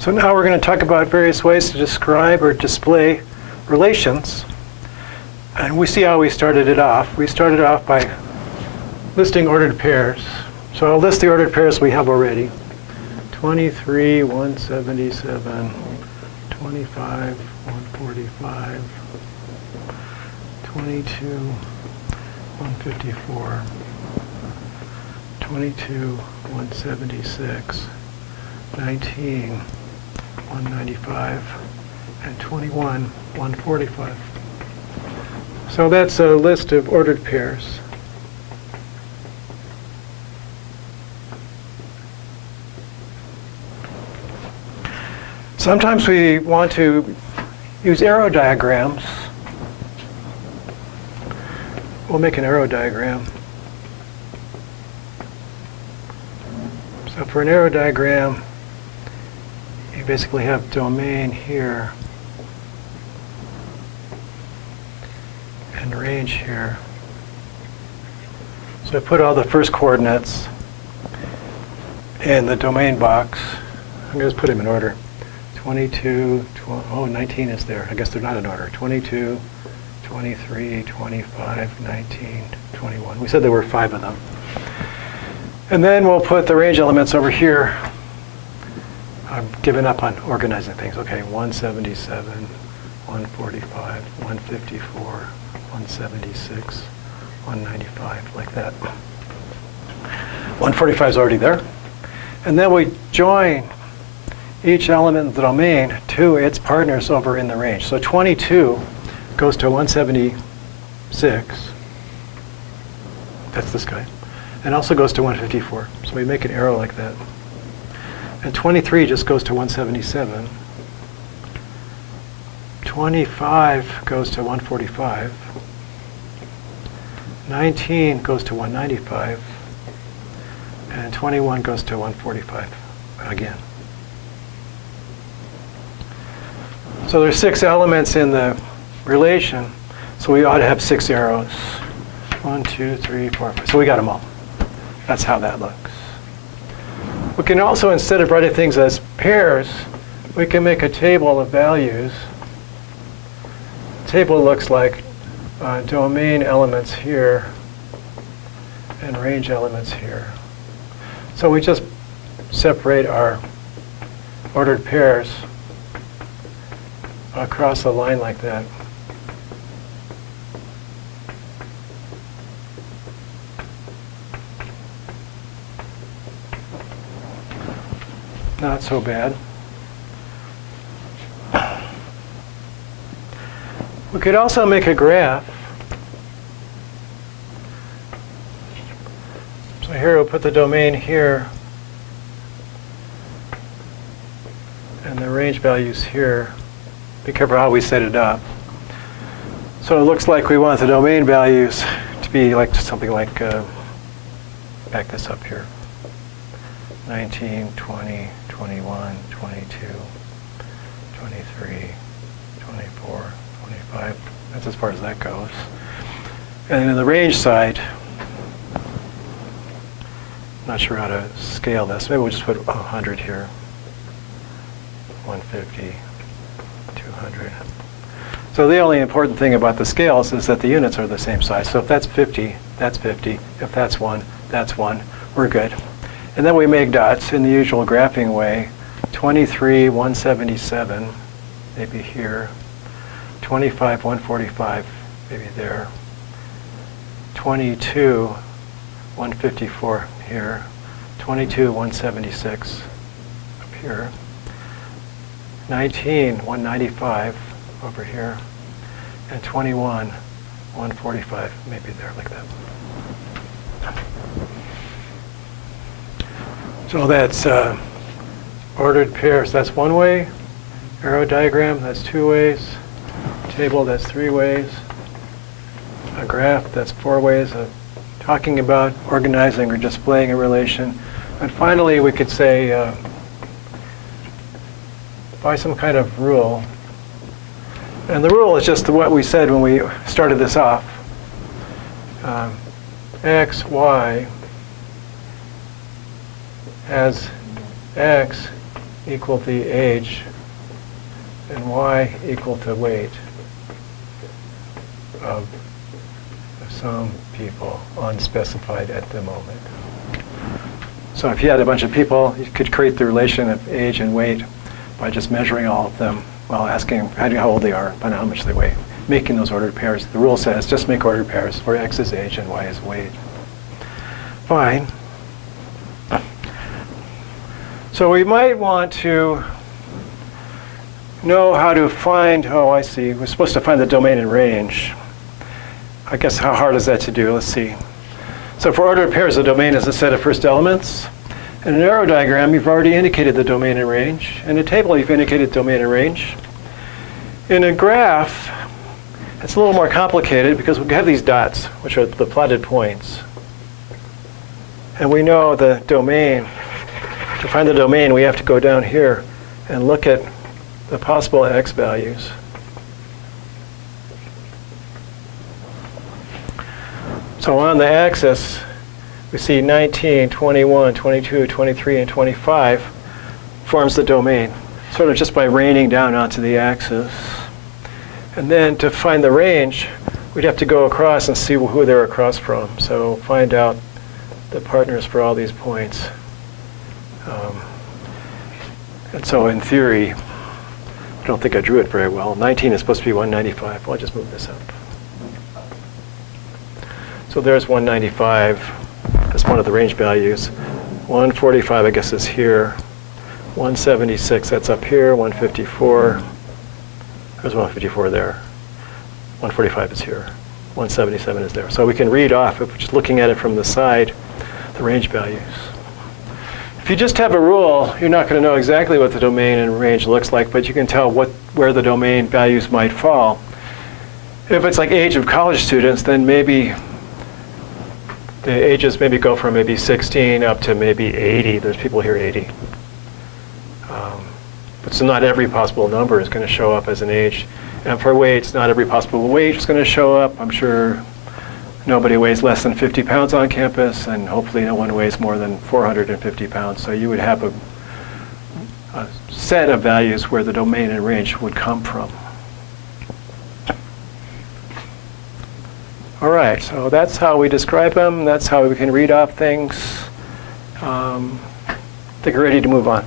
So now we're going to talk about various ways to describe or display relations. And we see how we started it off. We started off by listing ordered pairs. So I'll list the ordered pairs we have already. 23, 177, 25, 145, 22, 154, 22, 176, 19, 195, and 21, 145. So that's a list of ordered pairs. Sometimes we want to use arrow diagrams. We'll make an arrow diagram. So for an arrow diagram, you basically have domain here and range here. So I put all the first coordinates in the domain box. I'm going to just put them in order. 22, 19 is there. I guess they're not in order. 22, 23, 25, 19, 21. We said there were 5 of them. And then we'll put the range elements over here. I've given up on organizing things. Okay, 177, 145, 154, 176, 195, like that. 145 is already there. And then we join each element in the domain to its partners over in the range. So 22 goes to 176. That's this guy. And also goes to 154. So we make an arrow like that. And 23 just goes to 177. 25 goes to 145. 19 goes to 195. And 21 goes to 145 again. So there's 6 elements in the relation, so we ought to have 6 arrows. 1, 2, 3, 4, 5. So we got them all. That's how that looks. We can also, instead of writing things as pairs, we can make a table of values. The table looks like domain elements here and range elements here. So we just separate our ordered pairs across a line like that. Not so bad. We could also make a graph. So here we'll put the domain here and the range values here. Be careful how we set it up. So it looks like we want the domain values to be like something like, back this up here, 19, 20, 21, 22, 23, 24, 25. That's as far as that goes. And in the range side, not sure how to scale this. Maybe we'll just put 100 here, 150. 200. So the only important thing about the scales is that the units are the same size. So if that's 50, that's 50. If that's 1, that's 1. We're good. And then we make dots in the usual graphing way. 23, 177, maybe here. 25, 145, maybe there. 22, 154 here. 22, 176 up here. 19, 195 over here, and 21, 145, maybe there, like that. So that's ordered pairs. That's one way. Arrow diagram, that's 2 ways. Table, that's 3 ways. A graph, that's 4 ways of talking about organizing or displaying a relation. And finally, we could say, by some kind of rule. And the rule is just what we said when we started this off. X, Y as X equal to the age and y equal to weight of some people unspecified at the moment. So if you had a bunch of people, you could create the relation of age and weight by just measuring all of them while asking how old they are, find out how much they weigh, making those ordered pairs. The rule says just make ordered pairs where x is age and y is weight. Fine. So we might want to know how to find, oh, I see, we're supposed to find the domain and range. I guess how hard is that to do? Let's see. So for ordered pairs, the domain is a set of first elements. In an arrow diagram, you've already indicated the domain and range. In a table, you've indicated domain and range. In a graph, it's a little more complicated because we have these dots, which are the plotted points. And we know the domain. To find the domain, we have to go down here and look at the possible x values. So on the axis, we see 19, 21, 22, 23, and 25 forms the domain, sort of just by raining down onto the axis. And then to find the range, we'd have to go across and see who they're across from. So find out the partners for all these points. And so in theory, I don't think I drew it very well. 19 is supposed to be 195. Well, I'll just move this up. So there's 195. That's one of the range values. 145, I guess, is here. 176, that's up here. 154. There's 154 there. 145 is here. 177 is there. So we can read off, if we're just looking at it from the side, the range values. If you just have a rule, you're not going to know exactly what the domain and range looks like, but you can tell where the domain values might fall. If it's like age of college students, then maybe the ages maybe go from maybe 16 up to maybe 80. There's people here 80. But so not every possible number is going to show up as an age. And for weights, not every possible weight is going to show up. I'm sure nobody weighs less than 50 pounds on campus, and hopefully no one weighs more than 450 pounds. So you would have a set of values where the domain and range would come from. All right, so that's how we describe them. That's how we can read off things. I think we're ready to move on.